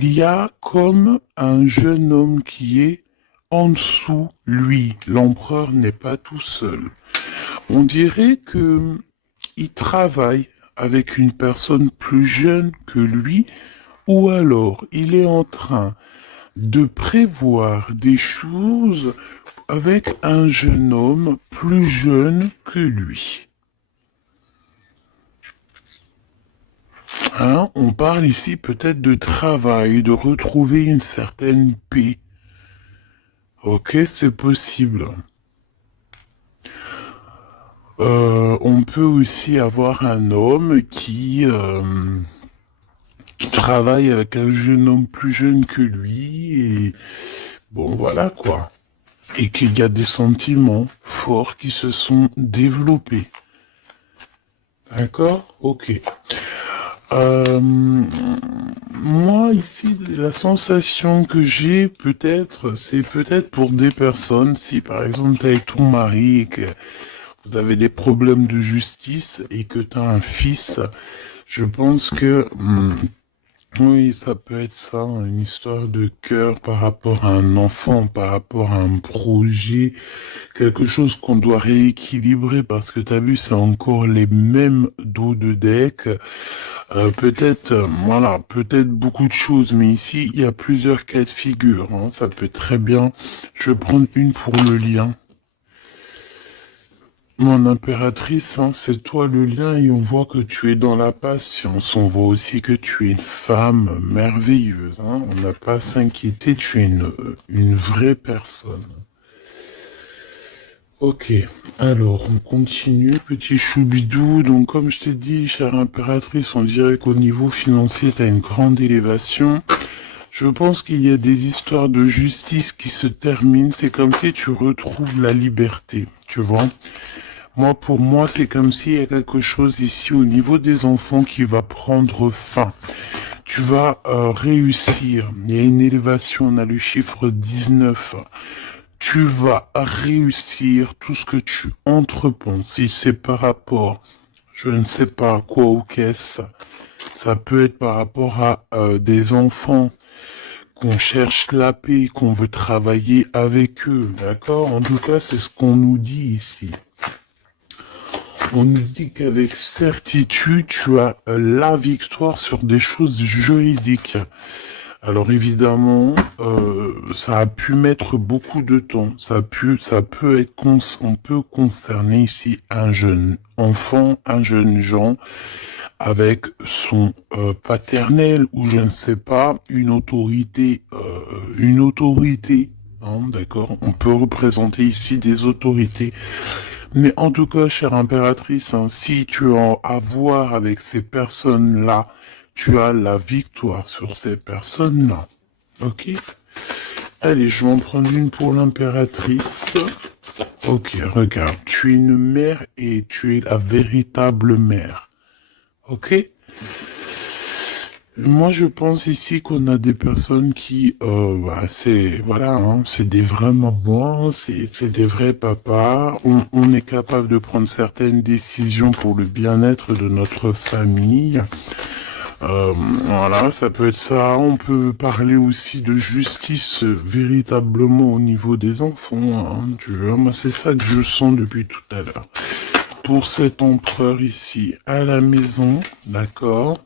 Il y a comme un jeune homme qui est en dessous lui. L'empereur n'est pas tout seul. On dirait que il travaille avec une personne plus jeune que lui, ou alors il est en train de prévoir des choses avec un jeune homme plus jeune que lui. Hein, on parle ici peut-être de travail, de retrouver une certaine paix. Ok, c'est possible. On peut aussi avoir un homme qui travaille avec un jeune homme plus jeune que lui et bon voilà quoi. Et qu'il y a des sentiments forts qui se sont développés. D'accord? Ok. Moi, ici, la sensation que j'ai, peut-être, c'est peut-être pour des personnes, si par exemple t'es avec ton mari et que vous avez des problèmes de justice et que t'as un fils, je pense que oui, ça peut être ça, une histoire de cœur par rapport à un enfant, par rapport à un projet, quelque chose qu'on doit rééquilibrer parce que t'as vu, c'est encore les mêmes dos de deck. Peut-être, voilà, peut-être beaucoup de choses, mais ici, il y a plusieurs cas de figure. Hein, ça peut très bien. Je vais prendre une pour le lien. Mon impératrice, hein, c'est toi le lien et on voit que tu es dans la patience. On voit aussi que tu es une femme merveilleuse. Hein, on n'a pas à s'inquiéter, tu es une vraie personne. Ok, alors on continue, petit choubidou. Donc comme je t'ai dit, chère impératrice, on dirait qu'au niveau financier, tu as une grande élévation. Je pense qu'il y a des histoires de justice qui se terminent. C'est comme si tu retrouves la liberté, tu vois. Moi, pour moi, c'est comme s'il y a quelque chose ici au niveau des enfants qui va prendre fin. Tu vas réussir. Il y a une élévation, on a le chiffre 19. Tu vas réussir tout ce que tu entreprends. Si c'est par rapport, je ne sais pas à quoi ou qu'est-ce, ça peut être par rapport à des enfants qu'on cherche la paix, qu'on veut travailler avec eux, d'accord? En tout cas, c'est ce qu'on nous dit ici. On nous dit qu'avec certitude, tu as la victoire sur des choses juridiques. Alors évidemment, ça a pu mettre beaucoup de temps. Ça peut être, on peut concerner ici un jeune enfant, un jeune gens avec son paternel ou je ne sais pas une autorité. Hein, d'accord. On peut représenter ici des autorités. Mais en tout cas, chère impératrice, hein, si tu as à voir avec ces personnes-là, tu as la victoire sur ces personnes-là. Ok? Allez, je vais en prendre une pour l'impératrice. Ok, regarde, tu es une mère et tu es la véritable mère. Ok? Moi, je pense ici qu'on a des personnes qui, c'est, voilà, hein, c'est des vrais mamans, c'est des vrais papas. On est capable de prendre certaines décisions pour le bien-être de notre famille. Voilà, ça peut être ça. On peut parler aussi de justice véritablement au niveau des enfants. Hein, tu vois, moi, c'est ça que je sens depuis tout à l'heure. Pour cet empereur ici à la maison, d'accord?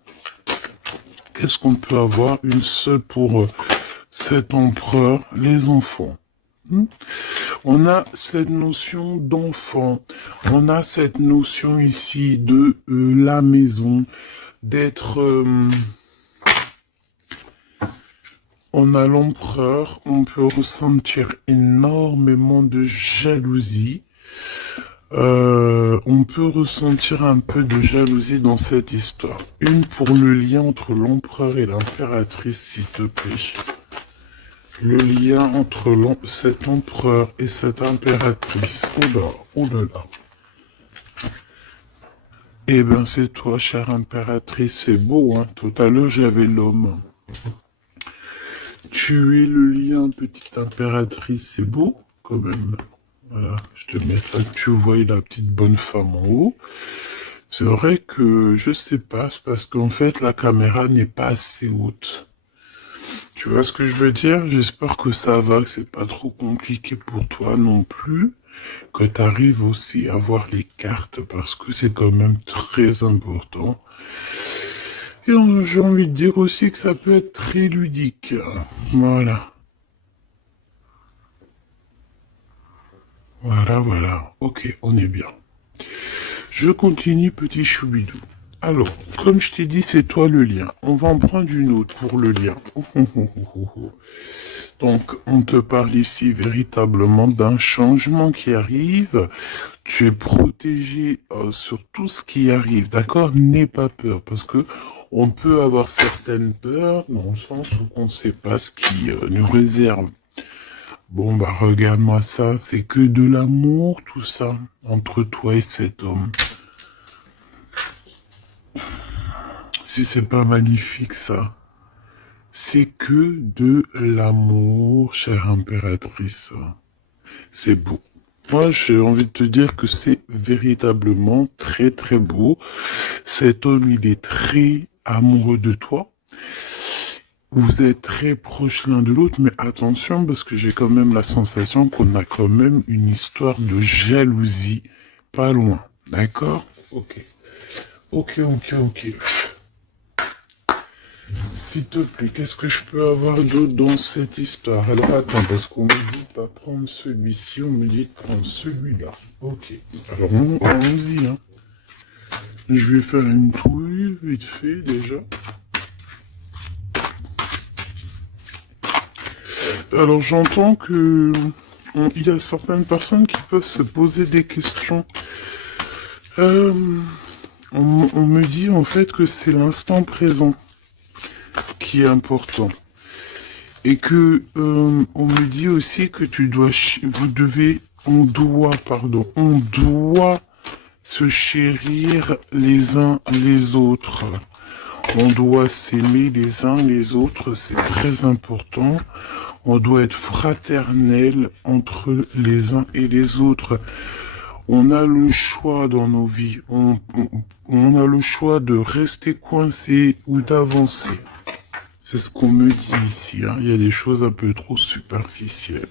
Qu'est-ce qu'on peut avoir? Une seule pour cet empereur, les enfants. On a cette notion d'enfant. On a cette notion ici de la maison, d'être... on a l'empereur, on peut ressentir énormément de jalousie. On peut ressentir un peu de jalousie dans cette histoire. Une pour le lien entre l'empereur et l'impératrice, s'il te plaît. Le lien entre cet empereur et cette impératrice. Oh là là. Eh ben, c'est toi, chère impératrice, c'est beau, hein. Tout à l'heure, j'avais l'homme. Tu es le lien, petite impératrice, c'est beau, quand même. Voilà, je te mets ça, que tu vois la petite bonne femme en haut. C'est vrai que, je sais pas, c'est parce qu'en fait, la caméra n'est pas assez haute. vois ce que je veux dire? J'espère que ça va, que c'est pas trop compliqué pour toi non plus, que tu arrives aussi à voir les cartes parce que c'est quand même très important. Et j'ai envie de dire aussi que ça peut être très ludique. Voilà. Voilà, voilà. Ok, on est bien. Je continue, petit choubidou. Alors, comme je t'ai dit, c'est toi le lien. On va en prendre une autre pour le lien. Donc, on te parle ici véritablement d'un changement qui arrive. Tu es protégé sur tout ce qui arrive, d'accord? N'aie pas peur, parce que on peut avoir certaines peurs dans le sens où on ne sait pas ce qui nous réserve. Bon, bah regarde-moi ça, c'est que de l'amour, tout ça, entre toi et cet homme. Si c'est pas magnifique, ça. C'est que de l'amour, chère impératrice. C'est beau. Moi, j'ai envie de te dire que c'est véritablement très très beau. Cet homme, il est très amoureux de toi. Vous êtes très proches l'un de l'autre, mais attention, parce que j'ai quand même la sensation qu'on a quand même une histoire de jalousie pas loin. D'accord? Ok. Ok, ok, ok. S'il te plaît, qu'est-ce que je peux avoir d'autre dans cette histoire? Alors attends, parce qu'on me dit de pas prendre celui-ci, on me dit de prendre celui-là. Ok. Alors allons-y, hein. Je vais faire une touille vite fait déjà. Alors j'entends que il y a certaines personnes qui peuvent se poser des questions. On me dit en fait que c'est l'instant présent qui est important. Et que on me dit aussi que on doit se chérir les uns les autres. On doit s'aimer les uns les autres, c'est très important. On doit être fraternel entre les uns et les autres. On a le choix dans nos vies. On a le choix de rester coincé ou d'avancer. C'est ce qu'on me dit ici. Hein. Il y a des choses un peu trop superficielles.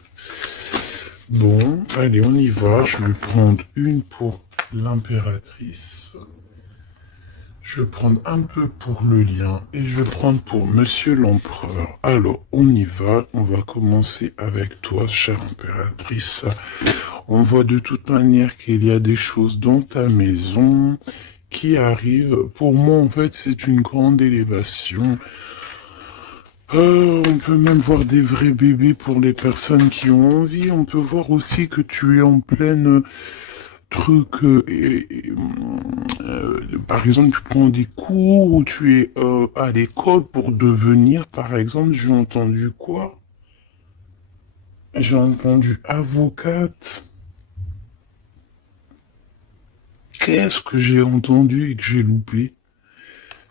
Bon, allez, on y va. Je vais prendre une pour l'impératrice. Je vais prendre un peu pour le lien et je vais prendre pour Monsieur l'Empereur. Alors, on y va. On va commencer avec toi, chère impératrice. On voit de toute manière qu'il y a des choses dans ta maison qui arrivent. Pour moi, en fait, c'est une grande élévation. On peut même voir des vrais bébés pour les personnes qui ont envie. On peut voir aussi que tu es en pleine truc. Par exemple, tu prends des cours ou tu es à l'école pour devenir, par exemple, j'ai entendu quoi? J'ai entendu avocate. Qu'est-ce que j'ai entendu et que j'ai loupé?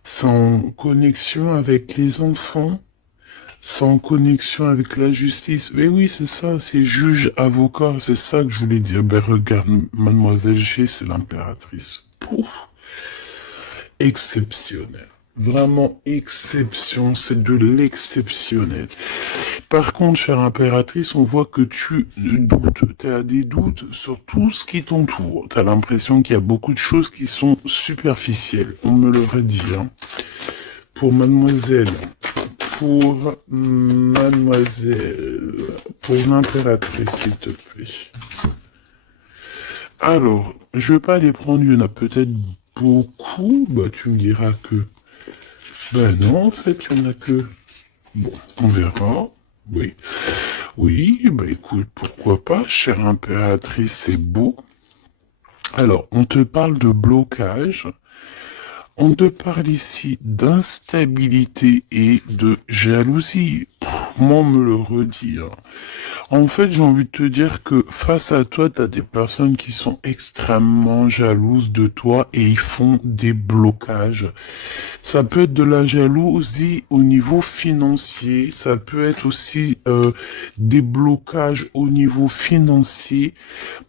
C'est en connexion avec les enfants? Sans connexion avec la justice. Mais oui, c'est ça, c'est juge, avocat, c'est ça que je voulais dire. Ben regarde, mademoiselle G, c'est l'impératrice. Pouf. Exceptionnel. Vraiment exception, c'est de l'exceptionnel. Par contre, chère impératrice, on voit que tu doutes, tu as des doutes sur tout ce qui t'entoure. Tu as l'impression qu'il y a beaucoup de choses qui sont superficielles. On me l'aurait dit, hein. Pour mademoiselle, pour mademoiselle, pour l'impératrice, s'il te plaît. Alors, je vais pas les prendre, il y en a peut-être beaucoup. Bah, tu me diras que... Ben non, en fait, il y en a que... Bon, on verra. Oui. Oui, bah écoute, pourquoi pas, chère impératrice, c'est beau. Alors, on te parle de blocage. On te parle ici d'instabilité et de jalousie. Moi, on me le redit. Hein. En fait, j'ai envie de te dire que face à toi, tu as des personnes qui sont extrêmement jalouses de toi et ils font des blocages. Ça peut être de la jalousie au niveau financier, ça peut être aussi des blocages au niveau financier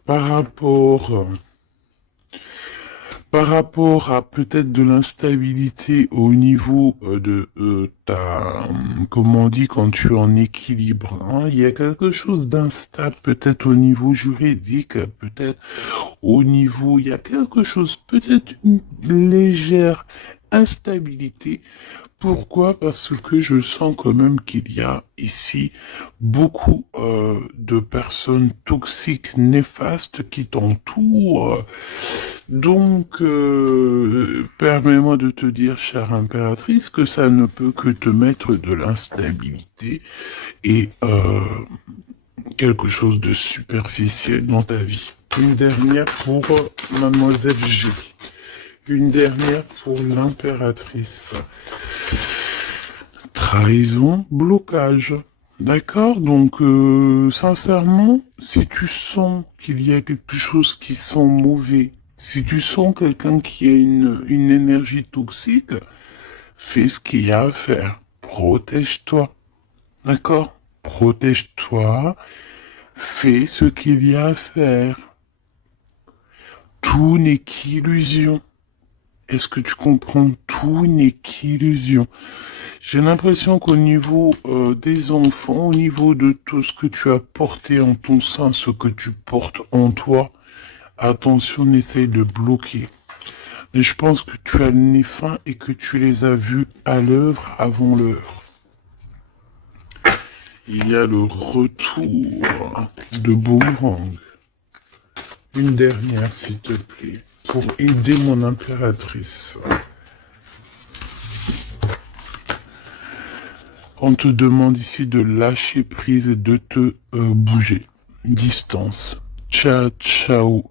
par rapport par rapport à peut-être de l'instabilité au niveau de ta, comment on dit, quand tu es en équilibre, hein, il y a quelque chose d'instable peut-être au niveau juridique, peut-être au niveau, il y a quelque chose, peut-être une légère instabilité. Pourquoi? Parce que je sens quand même qu'il y a ici beaucoup de personnes toxiques, néfastes qui t'entourent. Donc, permets-moi de te dire, chère impératrice, que ça ne peut que te mettre de l'instabilité et quelque chose de superficiel dans ta vie. Une dernière pour Mademoiselle G. Une dernière pour l'impératrice. Trahison, blocage. D'accord? Donc, sincèrement, si tu sens qu'il y a quelque chose qui sent mauvais, si tu sens quelqu'un qui a une énergie toxique, fais ce qu'il y a à faire. Protège-toi. D'accord? Protège-toi. Fais ce qu'il y a à faire. Tout n'est qu'illusion. Est-ce que tu comprends? Tout n'est qu'illusion. J'ai l'impression qu'au niveau des enfants, au niveau de tout ce que tu as porté en ton sein, ce que tu portes en toi, attention, n'essaye de bloquer. Mais je pense que tu as le nez fin et que tu les as vus à l'œuvre avant l'heure. Il y a le retour de Boomerang. Une dernière, s'il te plaît, pour aider mon impératrice. On te demande ici de lâcher prise et de te bouger. Distance. Ciao, ciao.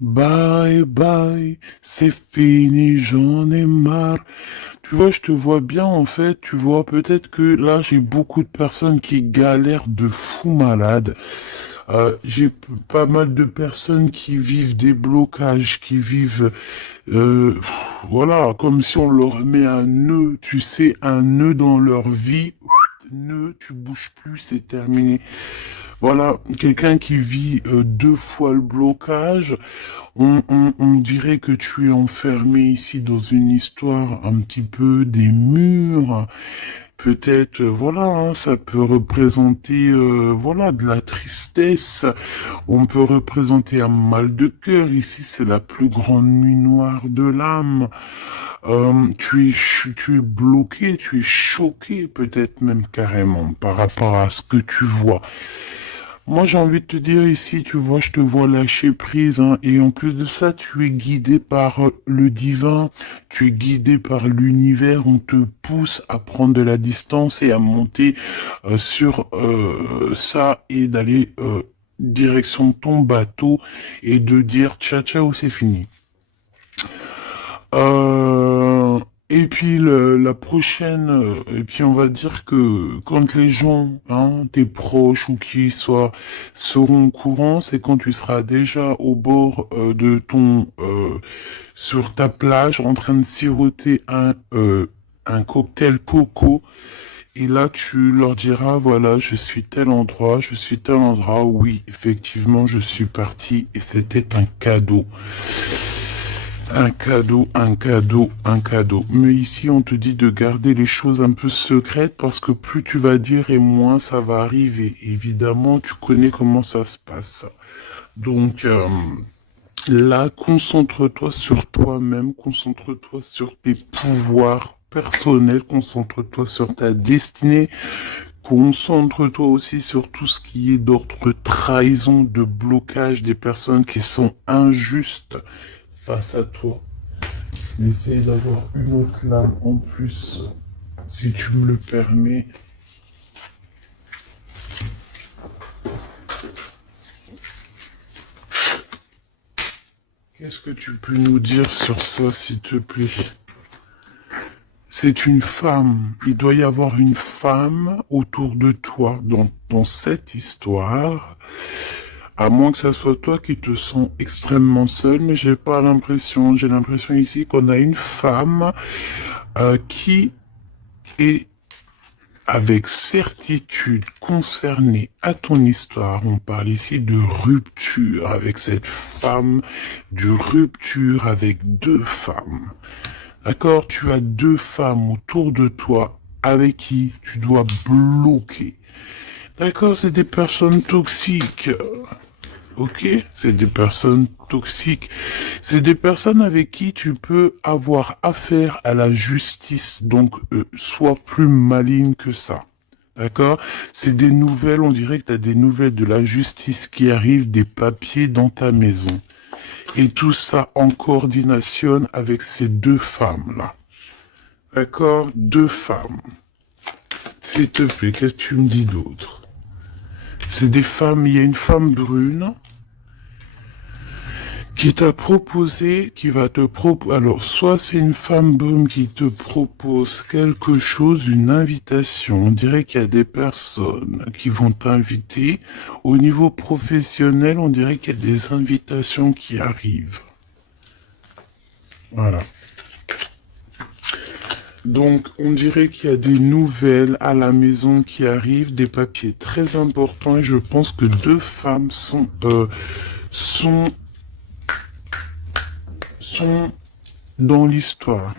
Bye, bye. C'est fini, j'en ai marre. Tu vois, je te vois bien, en fait. Tu vois, peut-être que là, j'ai beaucoup de personnes qui galèrent de fou malade. J'ai pas mal de personnes qui vivent des blocages, qui vivent, euh, voilà, comme si on leur met un nœud, tu sais, un nœud dans leur vie. Nœud, tu bouges plus, c'est terminé. Voilà, quelqu'un qui vit deux fois le blocage, on dirait que tu es enfermé ici dans une histoire un petit peu des murs. Peut-être, voilà, hein, ça peut représenter, voilà, de la tristesse. On peut représenter un mal de cœur. Ici, c'est la plus grande nuit noire de l'âme. Tu es bloqué, tu es choqué, peut-être même carrément, par rapport à ce que tu vois. Moi, j'ai envie de te dire ici, tu vois, je te vois lâcher prise, hein, et en plus de ça, tu es guidé par le divin, tu es guidé par l'univers, on te pousse à prendre de la distance et à monter sur ça et d'aller direction ton bateau et de dire ciao ciao, c'est fini. Euh, et puis la prochaine, et puis on va dire que quand les gens, hein, tes proches ou qui soient, seront au courant, c'est quand tu seras déjà au bord de ton, sur ta plage, en train de siroter un cocktail coco. Et là, tu leur diras, voilà, je suis tel endroit, je suis tel endroit. Oui, effectivement, je suis parti et c'était un cadeau. Un cadeau, un cadeau, un cadeau. Mais ici, on te dit de garder les choses un peu secrètes parce que plus tu vas dire et moins ça va arriver. Évidemment, tu connais comment ça se passe. Donc, là, concentre-toi sur toi-même, concentre-toi sur tes pouvoirs personnels, concentre-toi sur ta destinée, concentre-toi aussi sur tout ce qui est d'ordre trahison, de blocage des personnes qui sont injustes face à toi. Essaye d'avoir une autre lame en plus, si tu me le permets. Qu'est-ce que tu peux nous dire sur ça, s'il te plaît? C'est une femme. Il doit y avoir une femme autour de toi dans cette histoire. À moins que ça soit toi qui te sens extrêmement seul, mais j'ai pas l'impression. J'ai l'impression ici qu'on a une femme qui est avec certitude concernée à ton histoire. On parle ici de rupture avec cette femme, de rupture avec deux femmes. D'accord? Tu as deux femmes autour de toi avec qui tu dois bloquer. D'accord? C'est des personnes toxiques. Ok? C'est des personnes toxiques. C'est des personnes avec qui tu peux avoir affaire à la justice. Donc, sois plus maligne que ça. D'accord? C'est des nouvelles, on dirait que tu as des nouvelles de la justice qui arrivent, des papiers dans ta maison. Et tout ça en coordination avec ces deux femmes-là. D'accord? Deux femmes. S'il te plaît, qu'est-ce que tu me dis d'autre? C'est des femmes, il y a une femme brune qui t'a proposé, qui va te proposer, alors soit c'est une femme brune qui te propose quelque chose, une invitation, on dirait qu'il y a des personnes qui vont t'inviter, au niveau professionnel, on dirait qu'il y a des invitations qui arrivent. Voilà. Donc, on dirait qu'il y a des nouvelles à la maison qui arrivent, des papiers très importants, et je pense que deux femmes sont dans l'histoire.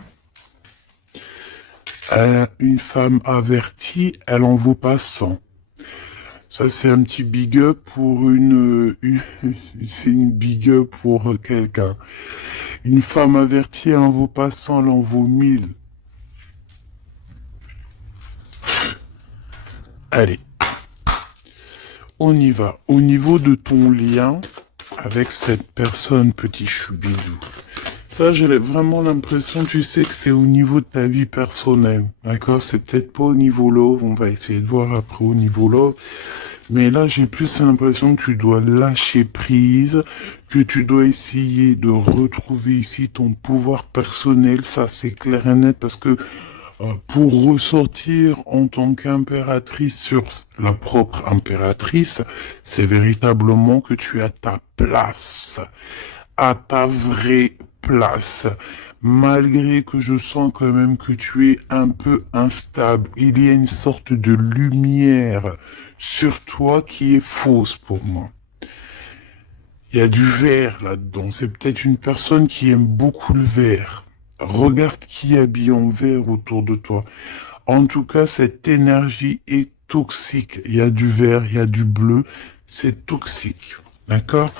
Une femme avertie, elle en vaut pas 100. Ça, c'est un petit big up pour c'est une big up pour quelqu'un. Une femme avertie, elle en vaut pas 100, elle en vaut 1000. Allez, on y va. Au niveau de ton lien avec cette personne, petit choubidou, ça, j'ai vraiment l'impression, tu sais, que c'est au niveau de ta vie personnelle. D'accord? C'est peut-être pas au niveau love, on va essayer de voir après au niveau love. Mais là, j'ai plus l'impression que tu dois lâcher prise, que tu dois essayer de retrouver ici ton pouvoir personnel. Ça, c'est clair et net parce que pour ressortir en tant qu'impératrice sur la propre impératrice, c'est véritablement que tu as ta place, à ta vraie place. Malgré que je sens quand même que tu es un peu instable, il y a une sorte de lumière sur toi qui est fausse pour moi. Il y a du vert là-dedans. C'est peut-être une personne qui aime beaucoup le vert. Regarde qui est habillé en vert autour de toi. En tout cas, cette énergie est toxique. Il y a du vert, il y a du bleu. C'est toxique. D'accord?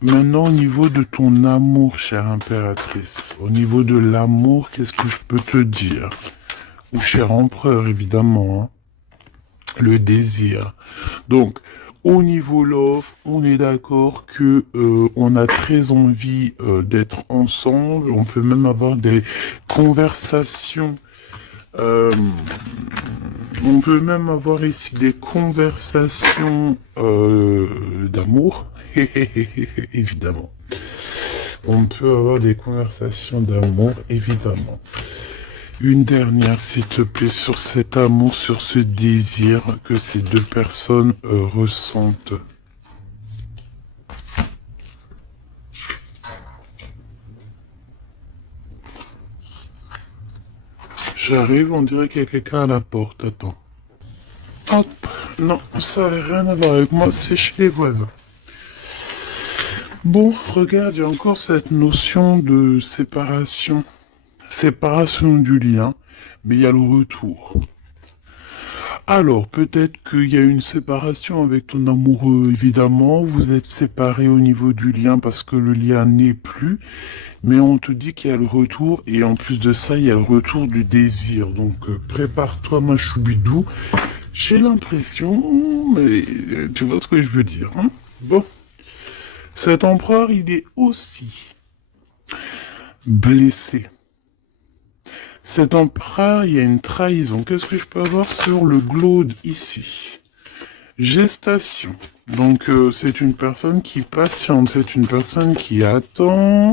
Maintenant, au niveau de ton amour, chère impératrice, au niveau de l'amour, qu'est-ce que je peux te dire? Ou cher empereur, évidemment, hein? Le désir. Donc, au niveau love, on est d'accord que on a très envie d'être ensemble. On peut même avoir des conversations. On peut même avoir ici des conversations d'amour. Évidemment. On peut avoir des conversations d'amour, évidemment. Une dernière, s'il te plaît, sur cet amour, sur ce désir que ces deux personnes ressentent. J'arrive, on dirait qu'il y a quelqu'un à la porte. Attends. Hop. Non, ça n'a rien à voir avec moi, c'est chez les voisins. Bon, regarde, il y a encore cette notion de séparation. Séparation du lien, mais il y a le retour. Alors, peut-être qu'il y a une séparation avec ton amoureux, évidemment. Vous êtes séparés au niveau du lien parce que le lien n'est plus. Mais on te dit qu'il y a le retour. Et en plus de ça, il y a le retour du désir. Donc, prépare-toi, ma choubidou. J'ai l'impression, mais tu vois ce que je veux dire, hein? Bon. Cet empereur, il est aussi blessé. Cet empereur, il y a une trahison. Qu'est-ce que je peux avoir sur le glaude ici? Gestation. Donc, c'est une personne qui patiente. C'est une personne qui attend.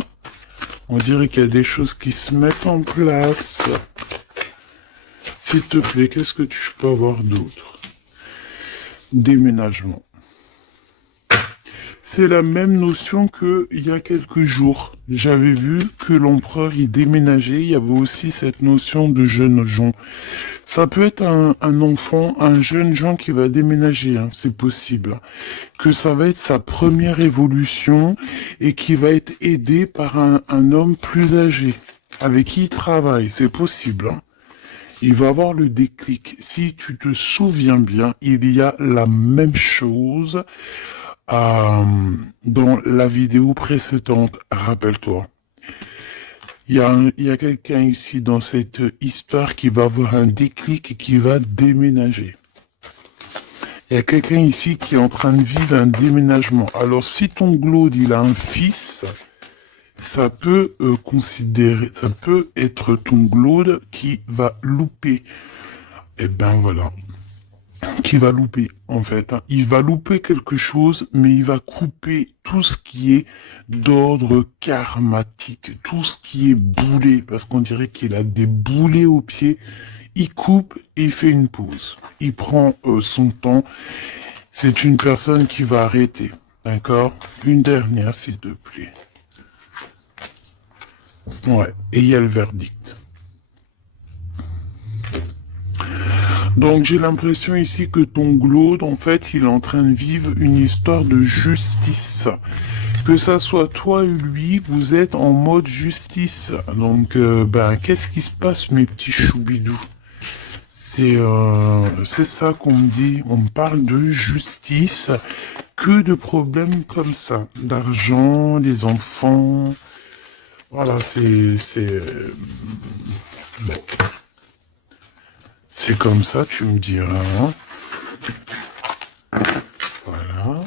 On dirait qu'il y a des choses qui se mettent en place. S'il te plaît, qu'est-ce que je peux avoir d'autre? Déménagement. C'est la même notion que il y a quelques jours. J'avais vu que l'empereur y déménageait. Il y avait aussi cette notion de jeunes gens. Ça peut être un enfant, un jeune gens qui va déménager, hein, c'est possible. Que ça va être sa première évolution et qui va être aidé par un homme plus âgé avec qui il travaille. C'est possible, hein. Il va avoir le déclic. Si tu te souviens bien, il y a la même chose euh, dans la vidéo précédente, rappelle-toi. Il y a quelqu'un ici dans cette histoire qui va avoir un déclic et qui va déménager. Il y a quelqu'un ici qui est en train de vivre un déménagement. Alors si ton glaude, il a un fils, ça peut ça peut être ton glaude qui va louper. Eh ben voilà. Qui va louper, en fait, hein. Il va louper quelque chose, mais il va couper tout ce qui est d'ordre karmatique, tout ce qui est boulé, parce qu'on dirait qu'il a des boulets aux pieds. Il coupe et il fait une pause. Il prend son temps. C'est une personne qui va arrêter, d'accord? Une dernière, s'il te plaît. Ouais, et il y a le verdict. Donc j'ai l'impression ici que ton glaude, en fait, il est en train de vivre une histoire de justice. Que ça soit toi ou lui, vous êtes en mode justice. Donc, ben, qu'est-ce qui se passe, mes petits choubidous? C'est ça qu'on me dit. On me parle de justice. Que de problèmes comme ça. D'argent, des enfants. Voilà, bon. C'est comme ça, tu me diras, hein. Voilà.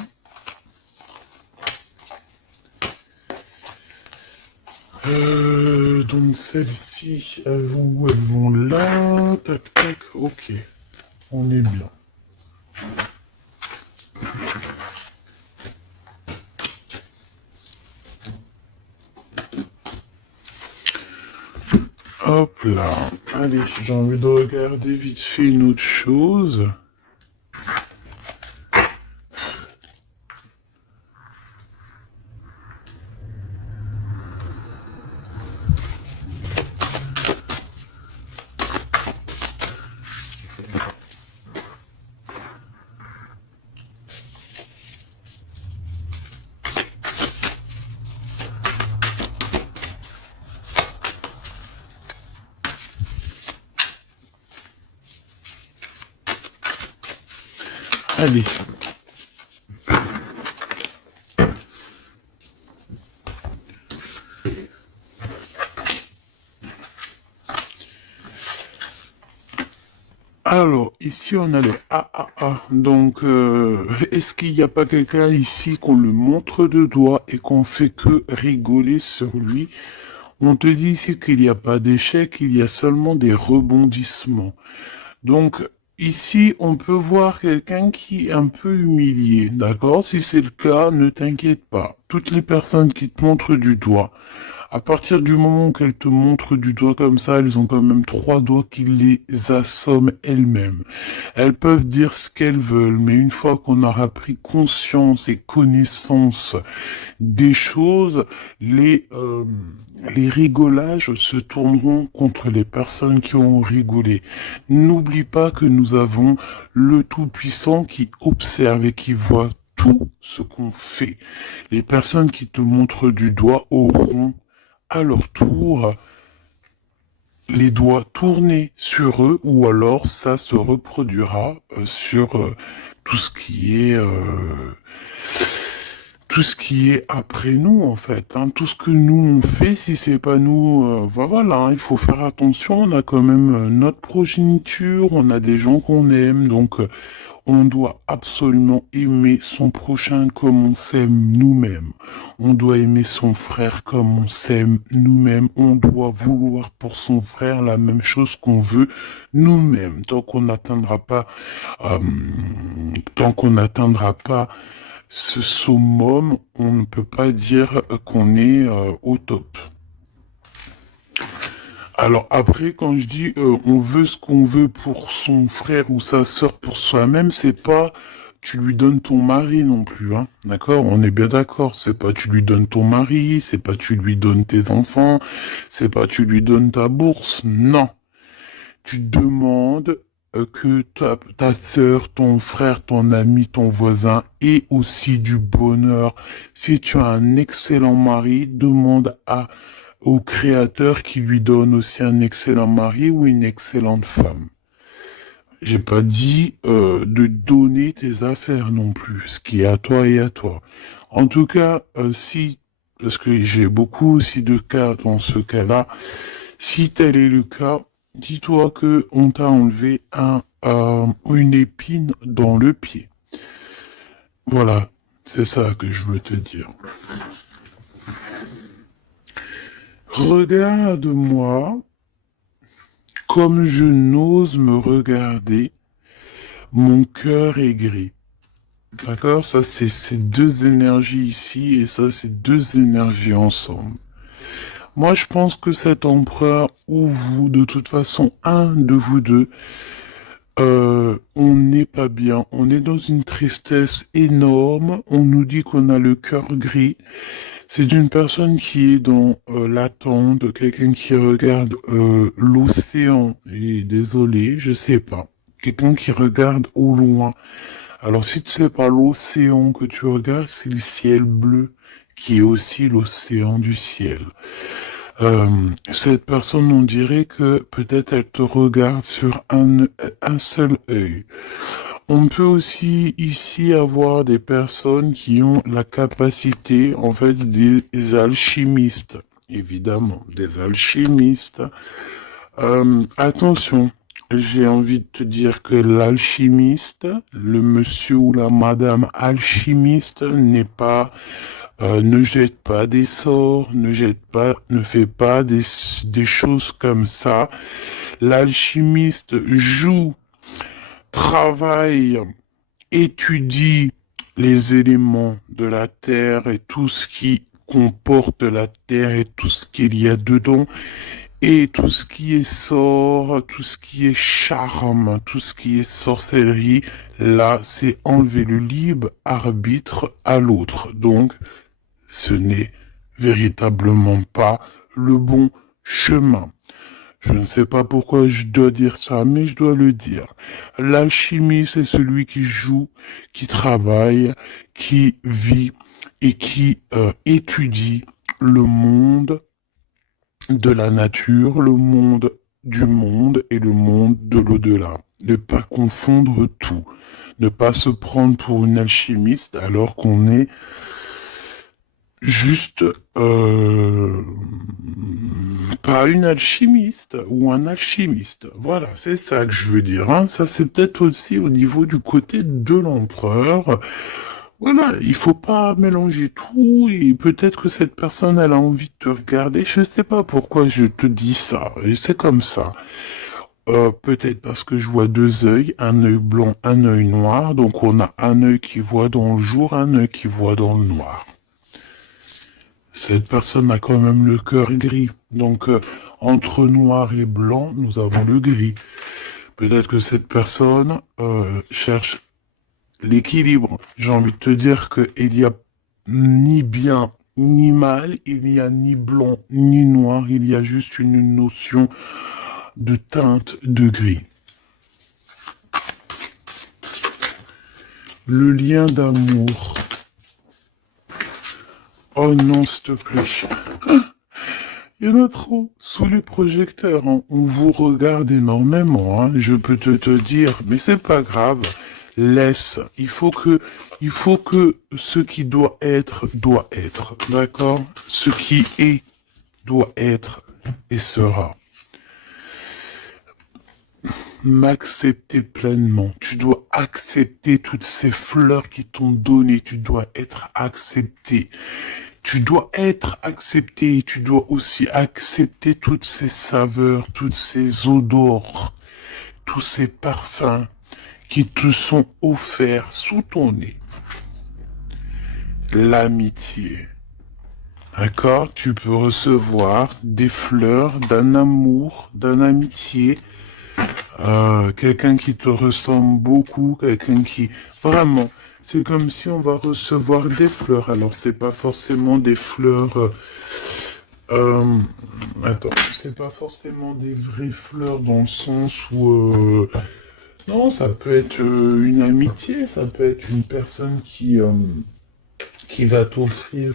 Donc celles-ci, elles vont où? Elles vont là, tac tac, ok. On est bien. Hop là. Allez, j'ai envie de regarder vite fait une autre chose. Allez. Alors, ici, on a le AAA. Donc, est-ce qu'il n'y a pas quelqu'un ici qu'on le montre de doigt et qu'on fait que rigoler sur lui? On te dit ici qu'il n'y a pas d'échec, il y a seulement des rebondissements. Donc, ici, on peut voir quelqu'un qui est un peu humilié, d'accord? Si c'est le cas, ne t'inquiète pas. Toutes les personnes qui te montrent du doigt, à partir du moment qu'elles te montrent du doigt comme ça, elles ont quand même trois doigts qui les assomment elles-mêmes. Elles peuvent dire ce qu'elles veulent, mais une fois qu'on aura pris conscience et connaissance des choses, les rigolages se tourneront contre les personnes qui ont rigolé. N'oublie pas que nous avons le Tout-Puissant qui observe et qui voit tout ce qu'on fait. Les personnes qui te montrent du doigt auront à leur tour les doigts tournés sur eux, ou alors ça se reproduira sur tout ce qui est après nous, en fait, hein. Tout ce que nous on fait, si c'est pas nous, voilà, hein, il faut faire attention. On a quand même notre progéniture, on a des gens qu'on aime, donc on doit absolument aimer son prochain comme on s'aime nous-mêmes. On doit aimer son frère comme on s'aime nous-mêmes. On doit vouloir pour son frère la même chose qu'on veut nous-mêmes. Euh, tant qu'on n'atteindra pas ce summum, on ne peut pas dire qu'on est au top. Alors après, quand je dis on veut ce qu'on veut pour son frère ou sa sœur pour soi-même, c'est pas tu lui donnes ton mari non plus, hein. D'accord? On est bien d'accord. C'est pas tu lui donnes ton mari, c'est pas tu lui donnes tes enfants, c'est pas tu lui donnes ta bourse. Non. Tu demandes que ta sœur, ton frère, ton ami, ton voisin ait aussi du bonheur. Si tu as un excellent mari, demande au créateur qui lui donne aussi un excellent mari ou une excellente femme. J'ai pas dit de donner tes affaires non plus, ce qui est à toi et à toi. En tout cas, si, parce que j'ai beaucoup aussi de cas dans ce cas-là, si tel est le cas, dis-toi que on t'a enlevé une épine dans le pied. Voilà, c'est ça que je veux te dire. Regarde-moi comme je n'ose me regarder. Mon cœur est gris. D'accord? Ça, c'est ces deux énergies ici et ça, c'est deux énergies ensemble. Moi, je pense que cet empereur ou vous, de toute façon, un de vous deux, on n'est pas bien. On est dans une tristesse énorme. On nous dit qu'on a le cœur gris. C'est d'une personne qui est dans l'attente, quelqu'un qui regarde l'océan. Et désolé, je sais pas. Quelqu'un qui regarde au loin. Alors si tu sais pas l'océan que tu regardes, c'est le ciel bleu qui est aussi l'océan du ciel. Cette personne, on dirait que peut-être elle te regarde sur un seul œil. On peut aussi ici avoir des personnes qui ont la capacité, en fait, des alchimistes. Évidemment, des alchimistes. Attention, j'ai envie de te dire que l'alchimiste, le monsieur ou la madame alchimiste n'est pas ne jette pas des sorts, ne fait pas des choses comme ça. L'alchimiste joue, travaille, étudie les éléments de la terre et tout ce qui comporte la terre et tout ce qu'il y a dedans. Et tout ce qui est sort, tout ce qui est charme, tout ce qui est sorcellerie, là, c'est enlever le libre arbitre à l'autre. Donc, ce n'est véritablement pas le bon chemin. Je ne sais pas pourquoi je dois dire ça, mais je dois le dire. L'alchimie, c'est celui qui joue, qui travaille, qui vit et qui étudie le monde de la nature, le monde du monde et le monde de l'au-delà. Ne pas confondre tout. Ne pas se prendre pour une alchimiste alors qu'on est juste pas une alchimiste ou un alchimiste. Voilà, c'est ça que je veux dire. Hein. Ça, c'est peut-être aussi au niveau du côté de l'empereur. Voilà, il faut pas mélanger tout et peut-être que cette personne, elle a envie de te regarder. Je sais pas pourquoi je te dis ça. Et c'est comme ça. Peut-être parce que je vois deux œils, un œil blanc, un œil noir. Donc on a un œil qui voit dans le jour, un œil qui voit dans le noir. Cette personne a quand même le cœur gris. Donc, entre noir et blanc, nous avons le gris. Peut-être que cette personne cherche l'équilibre. J'ai envie de te dire qu'il n'y a ni bien ni mal, il n'y a ni blanc ni noir, il y a juste une notion de teinte de gris. Le lien d'amour. Oh non, s'il te plaît. Il y en a trop. Sous les projecteurs, hein. On vous regarde énormément. Hein. Je peux te dire, mais c'est pas grave. Laisse. Il faut que ce qui doit être, d'accord? Ce qui est, doit être et sera. M'accepter pleinement. Tu dois accepter toutes ces fleurs qui t'ont donné. Tu dois être accepté. Tu dois être accepté, tu dois aussi accepter toutes ces saveurs, toutes ces odeurs, tous ces parfums qui te sont offerts sous ton nez. L'amitié. D'accord? Tu peux recevoir des fleurs d'un amour, d'une amitié quelqu'un qui te ressemble beaucoup, quelqu'un qui... Vraiment, c'est comme si on va recevoir des fleurs. Alors, c'est pas forcément des fleurs... euh, attends, c'est pas forcément des vraies fleurs dans le sens où... non, ça peut être une amitié, ça peut être une personne qui va t'offrir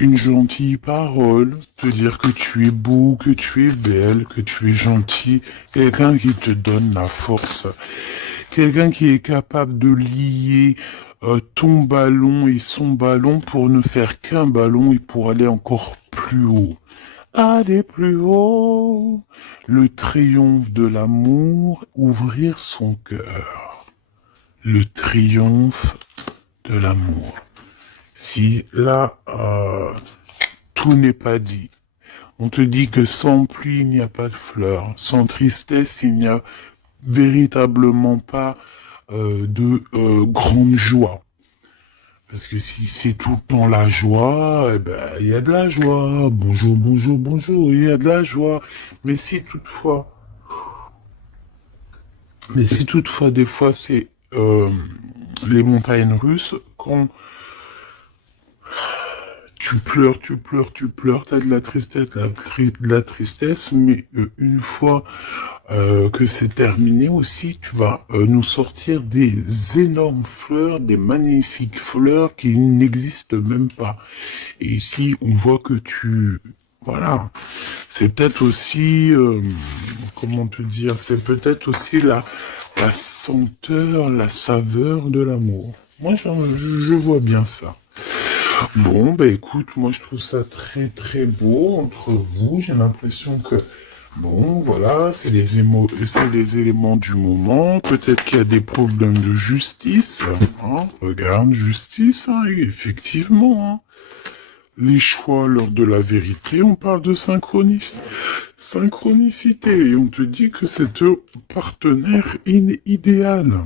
une gentille parole, te dire que tu es beau, que tu es belle, que tu es gentil, quelqu'un qui te donne la force, quelqu'un qui est capable de lier ton ballon et son ballon pour ne faire qu'un ballon et pour aller encore plus haut. Aller plus haut, le triomphe de l'amour, ouvrir son cœur. Le triomphe de l'amour. Si là, tout n'est pas dit. On te dit que sans pluie, il n'y a pas de fleurs. Sans tristesse, il n'y a véritablement pas de grande joie. Parce que si c'est tout le temps la joie, eh ben, il y a de la joie. Bonjour, bonjour, bonjour, il y a de la joie. Mais si toutefois, des fois, c'est les montagnes russes, quand tu pleures, tu pleures, tu pleures, t'as de la tristesse, de la tristesse, mais une fois que c'est terminé aussi, tu vas nous sortir des énormes fleurs, des magnifiques fleurs qui n'existent même pas. Et ici, on voit que voilà, c'est peut-être aussi, comment te dire, c'est peut-être aussi la senteur, la saveur de l'amour. Moi, je vois bien ça. Bon, bah écoute, moi je trouve ça très très beau entre vous. J'ai l'impression que, bon, voilà, c'est les éléments du moment. Peut-être qu'il y a des problèmes de justice. Hein. Regarde, justice, hein, effectivement. Hein. Les choix lors de la vérité, on parle de synchronicité. Et on te dit que c'est un partenaire idéal.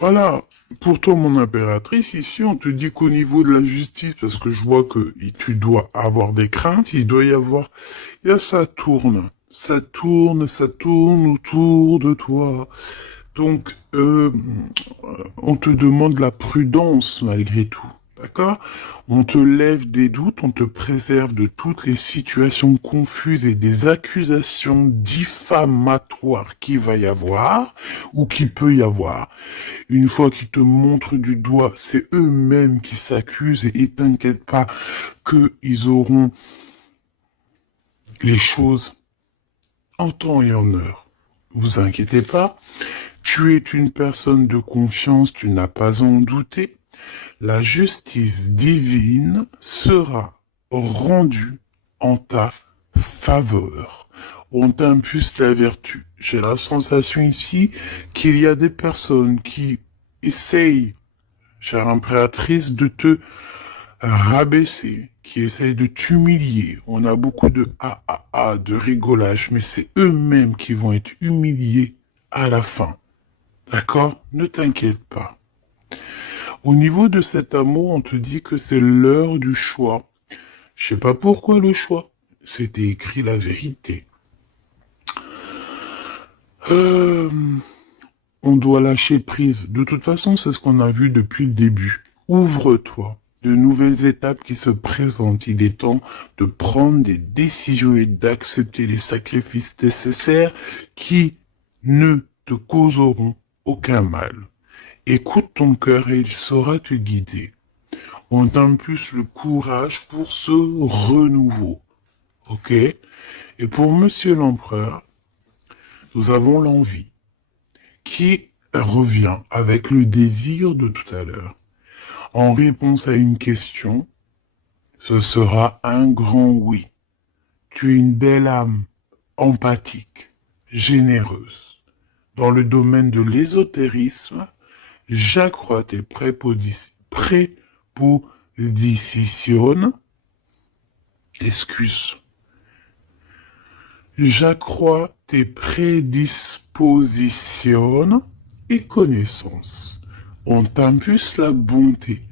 Voilà. Pour toi, mon impératrice, ici, on te dit qu'au niveau de la justice, parce que je vois que tu dois avoir des craintes, il doit y avoir, ça tourne. Ça tourne, ça tourne autour de toi. Donc, on te demande la prudence malgré tout. D'accord? On te lève des doutes, on te préserve de toutes les situations confuses et des accusations diffamatoires qu'il va y avoir ou qu'il peut y avoir. Une fois qu'ils te montrent du doigt, c'est eux-mêmes qui s'accusent et t'inquiète pas qu'ils auront les choses en temps et en heure. Vous inquiétez pas. Tu es une personne de confiance, tu n'as pas à en douter. La justice divine sera rendue en ta faveur. On t'impulse la vertu. J'ai la sensation ici qu'il y a des personnes qui essayent, chère impératrice, de te rabaisser, qui essayent de t'humilier. On a beaucoup de de rigolage, mais c'est eux-mêmes qui vont être humiliés à la fin. D'accord? Ne t'inquiète pas. Au niveau de cet amour, on te dit que c'est l'heure du choix. Je sais pas pourquoi le choix. C'était écrit la vérité. On doit lâcher prise. De toute façon, c'est ce qu'on a vu depuis le début. Ouvre-toi. De nouvelles étapes qui se présentent. Il est temps de prendre des décisions et d'accepter les sacrifices nécessaires qui ne te causeront aucun mal. Écoute ton cœur et il saura te guider. On t'impulse le courage pour ce renouveau. Ok? Et pour Monsieur l'Empereur, nous avons l'envie qui revient avec le désir de tout à l'heure. En réponse à une question, ce sera un grand oui. Tu es une belle âme, empathique, généreuse. Dans le domaine de l'ésotérisme, j'accrois tes prépositions, j'accrois tes prédispositions et connaissances. On t'impulse la bonté.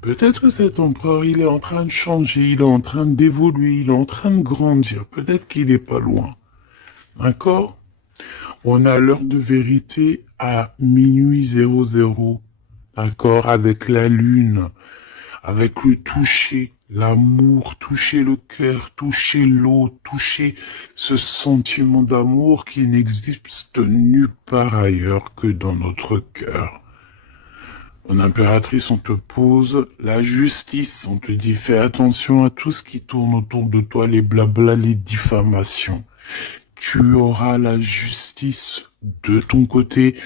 Peut-être que cet empereur, il est en train de changer, il est en train d'évoluer, il est en train de grandir. Peut-être qu'il est pas loin. D'accord? On a l'heure de vérité à minuit 00. D'accord? Avec la lune, avec le toucher, l'amour, toucher le cœur, toucher l'eau, toucher ce sentiment d'amour qui n'existe nulle part ailleurs que dans notre cœur. Mon impératrice, on te pose la justice, on te dit fais attention à tout ce qui tourne autour de toi, les blabla, les diffamations. Tu auras la justice de ton côté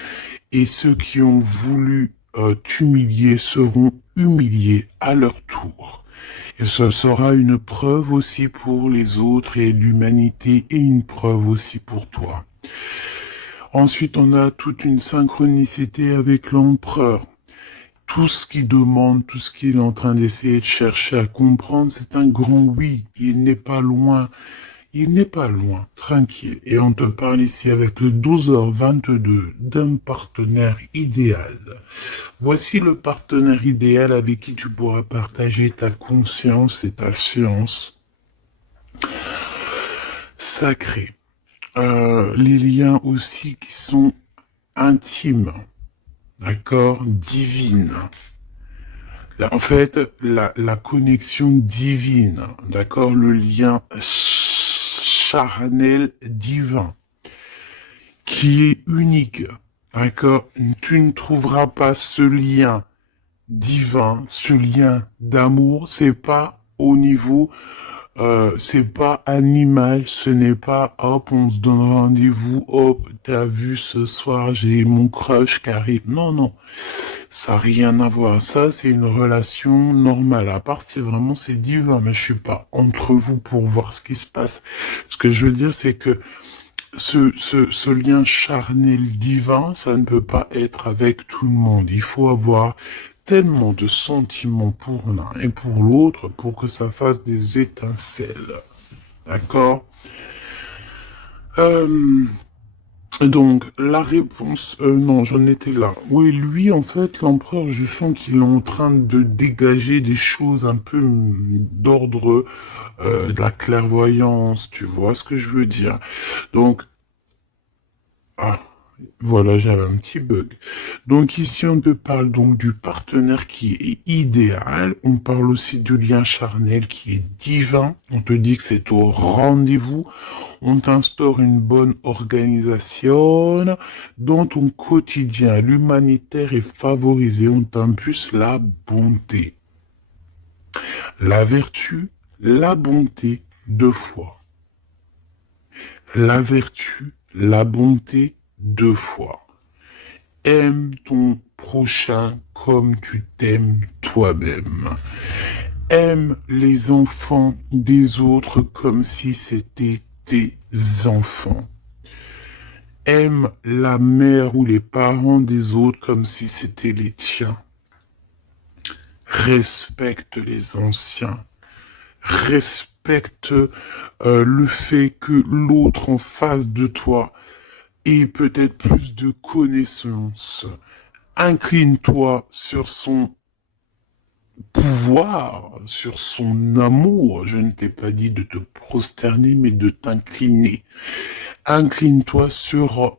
et ceux qui ont voulu t'humilier seront humiliés à leur tour. Et ce sera une preuve aussi pour les autres et l'humanité et une preuve aussi pour toi. Ensuite, on a toute une synchronicité avec l'empereur. Tout ce qu'il demande, tout ce qu'il est en train d'essayer de chercher à comprendre, c'est un grand oui. Il n'est pas loin. Il n'est pas loin. Tranquille. Et on te parle ici avec le 12h22 d'un partenaire idéal. Voici le partenaire idéal avec qui tu pourras partager ta conscience et ta science sacrée. Les liens aussi qui sont intimes. D'accord? Divine. En fait, la connexion divine, d'accord? Le lien charnel divin, qui est unique, d'accord? Tu ne trouveras pas ce lien divin, ce lien d'amour, c'est pas au niveau c'est pas animal, ce n'est pas hop, on se donne rendez-vous, hop, t'as vu ce soir, j'ai mon crush qui arrive. Non, non, ça n'a rien à voir. Ça, c'est une relation normale. À part si vraiment c'est divin, mais je suis pas entre vous pour voir ce qui se passe. Ce que je veux dire, c'est que ce lien charnel divin, ça ne peut pas être avec tout le monde. Il faut avoir tellement de sentiments pour l'un et pour l'autre pour que ça fasse des étincelles. D'accord? Donc, la réponse... non, j'en étais là. Oui, lui, en fait, l'empereur, je sens qu'il est en train de dégager des choses un peu d'ordre de la clairvoyance, tu vois ce que je veux dire. Donc, ah, voilà, j'avais un petit bug. Donc ici, on te parle donc du partenaire qui est idéal. On parle aussi du lien charnel qui est divin. On te dit que c'est au rendez-vous. On t'instaure une bonne organisation. Dans ton quotidien, l'humanitaire est favorisé. On t'impulse la bonté. La vertu, la bonté, deux fois. La vertu, la bonté, deux fois. Aime ton prochain comme tu t'aimes toi-même. Aime les enfants des autres comme si c'était tes enfants. Aime la mère ou les parents des autres comme si c'était les tiens. Respecte les anciens. Respecte le fait que l'autre en face de toi ait peut-être plus de connaissances. Incline-toi sur son pouvoir, sur son amour. Je ne t'ai pas dit de te prosterner, mais de t'incliner. Incline-toi sur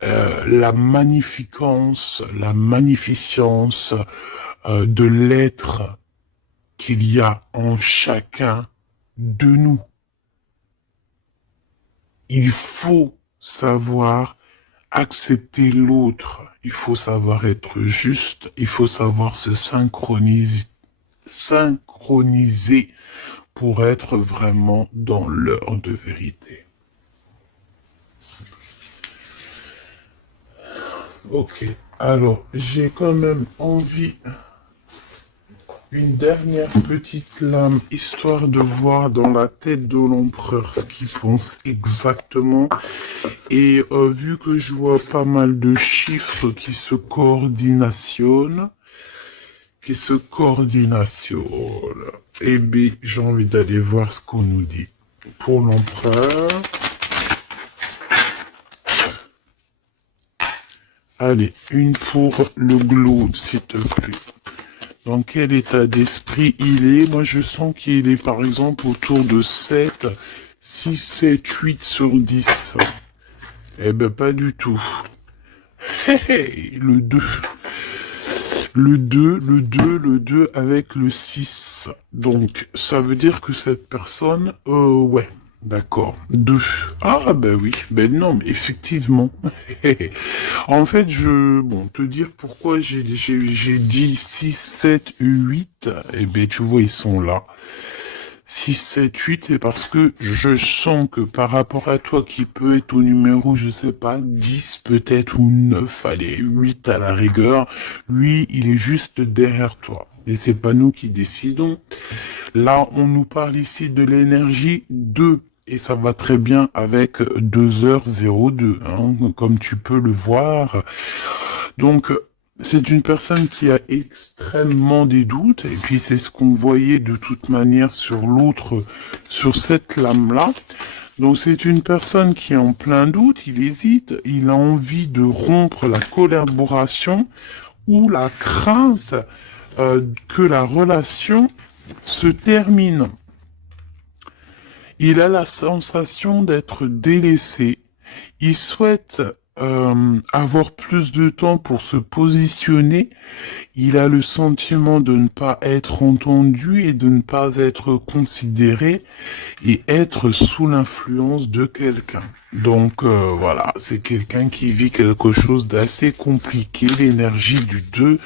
la magnificence, la magnificence de l'être qu'il y a en chacun de nous. Il faut savoir accepter l'autre. Il faut savoir être juste. Il faut savoir se synchroniser pour être vraiment dans l'heure de vérité. Ok. Alors, j'ai quand même envie une dernière petite lame, histoire de voir dans la tête de l'empereur ce qu'il pense exactement. Et vu que je vois pas mal de chiffres qui se coordinationnent, eh bien, j'ai envie d'aller voir ce qu'on nous dit. Pour l'empereur... Allez, une pour le glow, s'il te plaît. dans quel état d'esprit il est. Moi, je sens qu'il est, par exemple, autour de 7, 6, 7, 8 sur 10. Eh ben, pas du tout. Le 2. Le deux avec le 6. Donc, ça veut dire que cette personne, ouais, d'accord, 2. Ah, ben oui, ben non, mais effectivement. En fait, bon, te dire pourquoi j'ai dit 6, 7, 8, eh ben, tu vois, ils sont là. 6, 7, 8, c'est parce que je sens que par rapport à toi qui peut être au numéro, je sais pas, 10 peut-être ou 9, allez, 8 à la rigueur, lui, il est juste derrière toi. Et c'est pas nous qui décidons. Là, on nous parle ici de l'énergie 2. Et ça va très bien avec 2h02, hein, comme tu peux le voir. Donc, c'est une personne qui a extrêmement des doutes, et puis c'est ce qu'on voyait de toute manière sur l'autre, sur cette lame-là. Donc c'est une personne qui est en plein doute, il hésite, il a envie de rompre la collaboration ou la crainte que la relation se termine. Il a la sensation d'être délaissé. Il souhaite avoir plus de temps pour se positionner. Il a le sentiment de ne pas être entendu et de ne pas être considéré et être sous l'influence de quelqu'un. Donc voilà, c'est quelqu'un qui vit quelque chose d'assez compliqué, l'énergie du 2.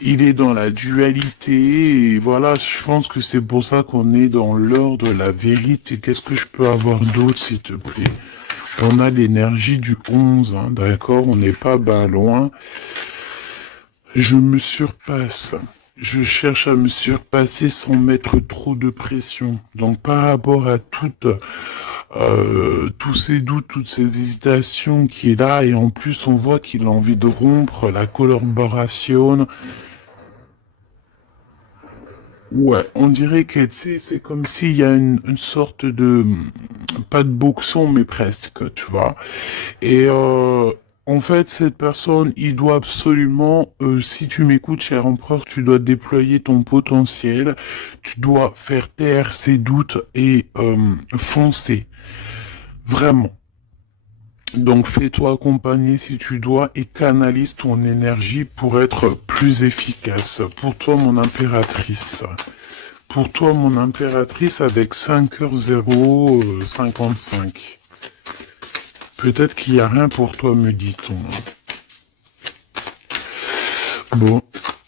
Il est dans la dualité et voilà, je pense que c'est pour ça qu'on est dans l'heure de la vérité. Qu'est-ce que je peux avoir d'autre, s'il te plaît? On a l'énergie du 11, hein, d'accord? On n'est pas bas loin. Je me surpasse. Je cherche à me surpasser sans mettre trop de pression. Donc par rapport à tous ces doutes, toutes ces hésitations qui est là, et en plus on voit qu'il a envie de rompre la collaboration. Ouais, on dirait que tu sais, c'est comme s'il y a une sorte de, pas de boxon, mais presque, tu vois. Et en fait, cette personne, il doit absolument, si tu m'écoutes, cher empereur, tu dois déployer ton potentiel, tu dois faire taire ses doutes et foncer, vraiment. Donc fais-toi accompagner si tu dois et canalise ton énergie pour être plus efficace. Pour toi, mon impératrice. Pour toi, mon impératrice, avec 5h055. Peut-être qu'il n'y a rien pour toi, me dit-on. Bon.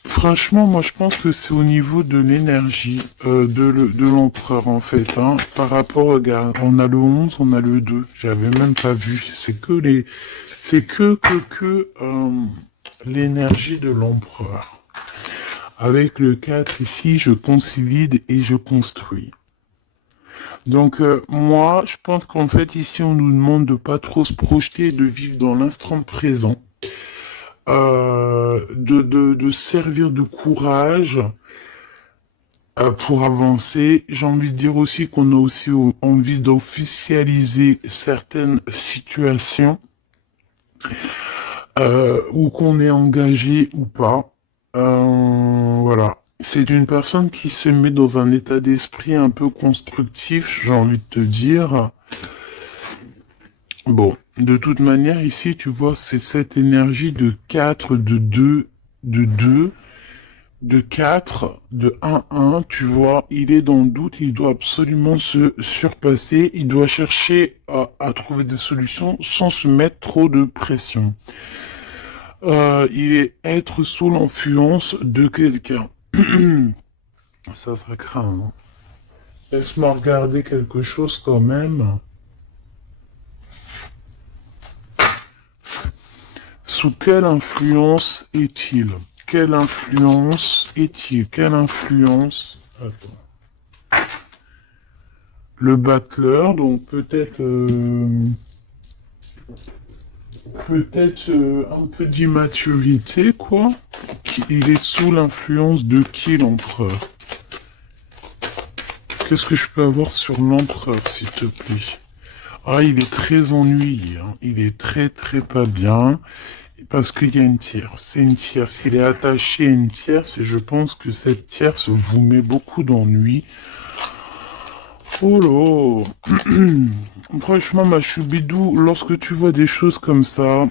Franchement, moi, je pense que c'est au niveau de l'énergie de l'empereur, en fait. Hein. Par rapport, regarde, on a le 11, on a le 2. J'avais même pas vu. C'est que l'énergie de l'empereur. Avec le 4 ici, je consolide et je construis. Donc, moi, je pense qu'en fait, ici, on nous demande de pas trop se projeter et de vivre dans l'instant présent. De servir de courage pour avancer. J'ai envie de dire aussi qu'on a aussi envie d'officialiser certaines situations ou qu'on est engagé ou pas. Voilà. C'est une personne qui se met dans un état d'esprit un peu constructif, j'ai envie de te dire. Bon, de toute manière, ici, tu vois, c'est cette énergie de 4, de 2, de 4, de 1, tu vois, il est dans le doute, il doit absolument se surpasser, il doit chercher à trouver des solutions sans se mettre trop de pression. Il est être sous l'influence de quelqu'un. Ça craint, hein. Laisse-moi regarder quelque chose quand même. Sous quelle influence est-il? Quelle influence est-il? Quelle influence? Attends. Le battleur, donc peut-être un peu d'immaturité, quoi. Il est sous l'influence de qui, l'empereur? Qu'est-ce que je peux avoir sur l'empereur, s'il te plaît? Ah, il est très ennuyé, hein. Il est très très pas bien. parce qu'il y a une tierce. C'est une tierce. Il est attaché à une tierce et je pense que cette tierce vous met beaucoup d'ennuis. Oh là. Franchement, ma choubidou, lorsque tu vois des choses comme ça,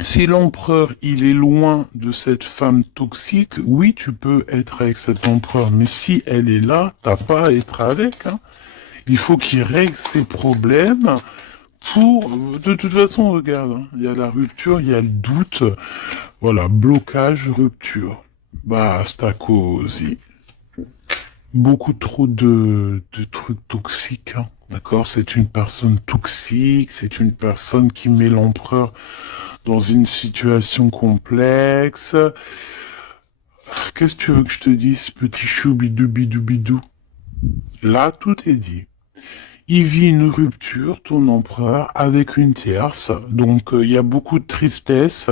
si l'empereur, il est loin de cette femme toxique, oui, tu peux être avec cet empereur. Mais si elle est là, t'as pas à être avec, hein. Il faut qu'il règle ses problèmes pour... De toute façon, regarde, hein, il y a la rupture, il y a le doute. Voilà, blocage, rupture. Basta così. Beaucoup trop de trucs toxiques, hein. D'accord? C'est une personne toxique, c'est une personne qui met l'empereur dans une situation complexe. Qu'est-ce que tu veux que je te dise, petit chou bidou bidou bidou? Là, tout est dit. Il vit une rupture, ton empereur, avec une tierce. Donc, il y a beaucoup de tristesse.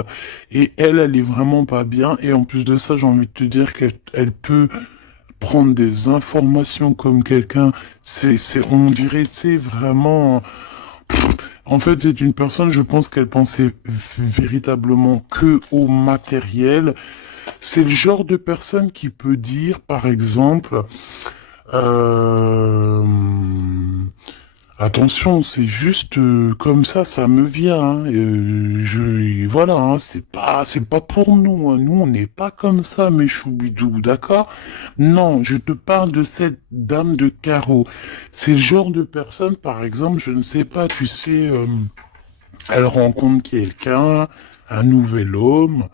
Et elle est vraiment pas bien. Et en plus de ça, j'ai envie de te dire qu'elle peut prendre des informations comme quelqu'un. On dirait, tu sais, vraiment... En fait, c'est une personne, je pense qu'elle pensait véritablement que au matériel. C'est le genre de personne qui peut dire, par exemple, euh, attention, c'est juste comme ça me vient. Hein, voilà, hein, c'est pas pour nous. Hein, nous, on n'est pas comme ça, mes choubidous, d'accord? Non, je te parle de cette dame de carreau. C'est le genre de personne, par exemple, je ne sais pas, tu sais, elle rencontre quelqu'un, un nouvel homme.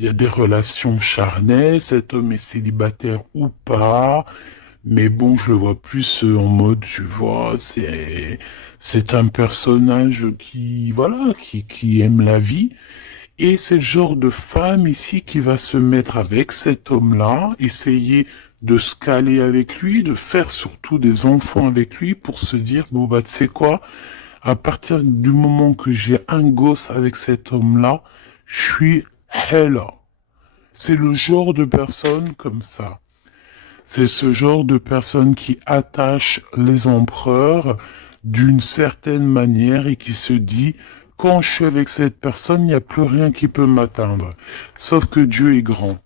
Il y a des relations charnelles, cet homme est célibataire ou pas, mais bon, je le vois plus en mode, tu vois, c'est un personnage qui aime la vie, et c'est le genre de femme ici qui va se mettre avec cet homme-là, essayer de se caler avec lui, de faire surtout des enfants avec lui pour se dire, bon bah tu sais quoi, à partir du moment que j'ai un gosse avec cet homme-là, je suis hella. C'est le genre de personne comme ça. C'est ce genre de personne qui attache les empereurs d'une certaine manière et qui se dit, quand je suis avec cette personne, il n'y a plus rien qui peut m'atteindre. Sauf que Dieu est grand.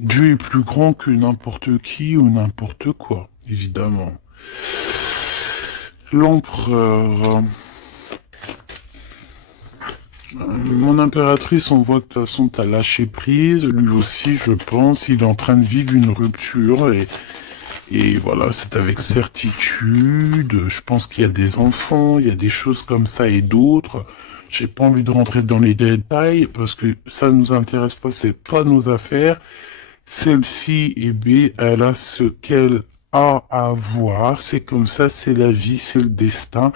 Dieu est plus grand que n'importe qui ou n'importe quoi, évidemment. L'empereur... Mon impératrice, on voit que de toute façon, t'as lâché prise. Lui aussi, je pense, il est en train de vivre une rupture et voilà, c'est avec certitude. Je pense qu'il y a des enfants, il y a des choses comme ça et d'autres. J'ai pas envie de rentrer dans les détails parce que ça nous intéresse pas, c'est pas nos affaires. Celle-ci, eh bien, elle a ce qu'elle a à voir. C'est comme ça, c'est la vie, c'est le destin.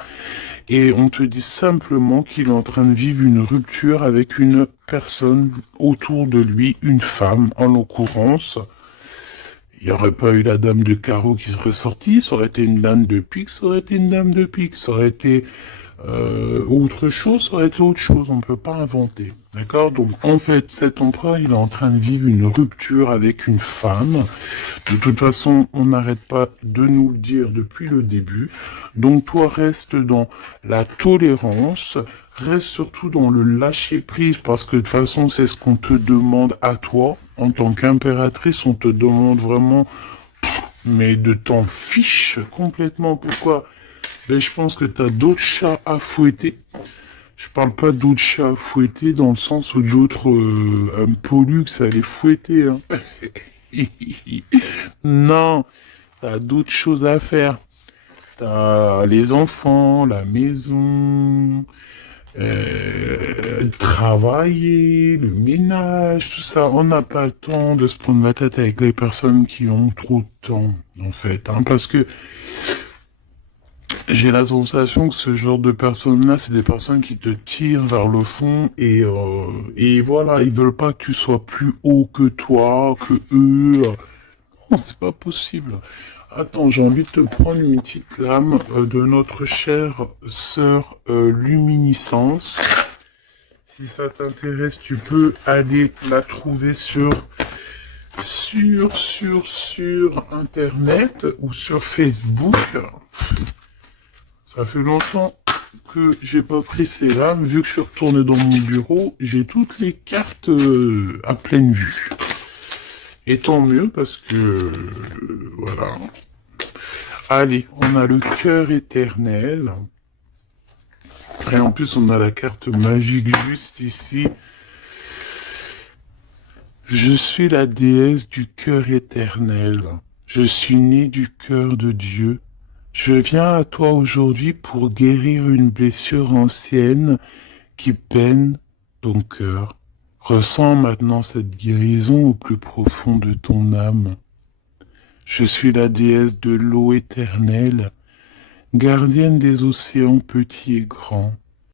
Et on te dit simplement qu'il est en train de vivre une rupture avec une personne autour de lui, une femme en l'occurrence. Il n'y aurait pas eu la dame de carreau qui serait sortie, ça aurait été une dame de pique, ça aurait été une dame de pique, ça aurait été autre chose, ça aurait été autre chose, on ne peut pas inventer. D'accord? Donc en fait, cet empereur, il est en train de vivre une rupture avec une femme. De toute façon, on n'arrête pas de nous le dire depuis le début. Donc toi, reste dans la tolérance, reste surtout dans le lâcher-prise, parce que de toute façon, c'est ce qu'on te demande à toi. En tant qu'impératrice, on te demande vraiment, mais de t'en fiche complètement. Pourquoi? Ben, je pense que t'as d'autres chats à fouetter. Je parle pas d'autres chats à fouetter dans le sens où d'autres pollux à les fouetter. Hein. Non, t'as d'autres choses à faire. T'as les enfants, la maison, travailler, le ménage, tout ça. On n'a pas le temps de se prendre la tête avec les personnes qui ont trop de temps, en fait. Hein, parce que j'ai la sensation que ce genre de personnes-là, c'est des personnes qui te tirent vers le fond et voilà, ils veulent pas que tu sois plus haut que toi, que eux. Non, c'est pas possible. Attends, j'ai envie de te prendre une petite lame de notre chère sœur Luminiscence. Si ça t'intéresse, tu peux aller la trouver sur Internet ou sur Facebook. Ça fait longtemps que j'ai pas pris celle-là. Vu que je suis retourné dans mon bureau, j'ai toutes les cartes à pleine vue. Et tant mieux parce que voilà. Allez, on a le cœur éternel. Et en plus, on a la carte magique juste ici. Je suis la déesse du cœur éternel. Je suis née du cœur de Dieu. Je viens à toi aujourd'hui pour guérir une blessure ancienne qui peine ton cœur. Ressens maintenant cette guérison au plus profond de ton âme. Je suis la déesse de l'eau éternelle, gardienne des océans petits et grands.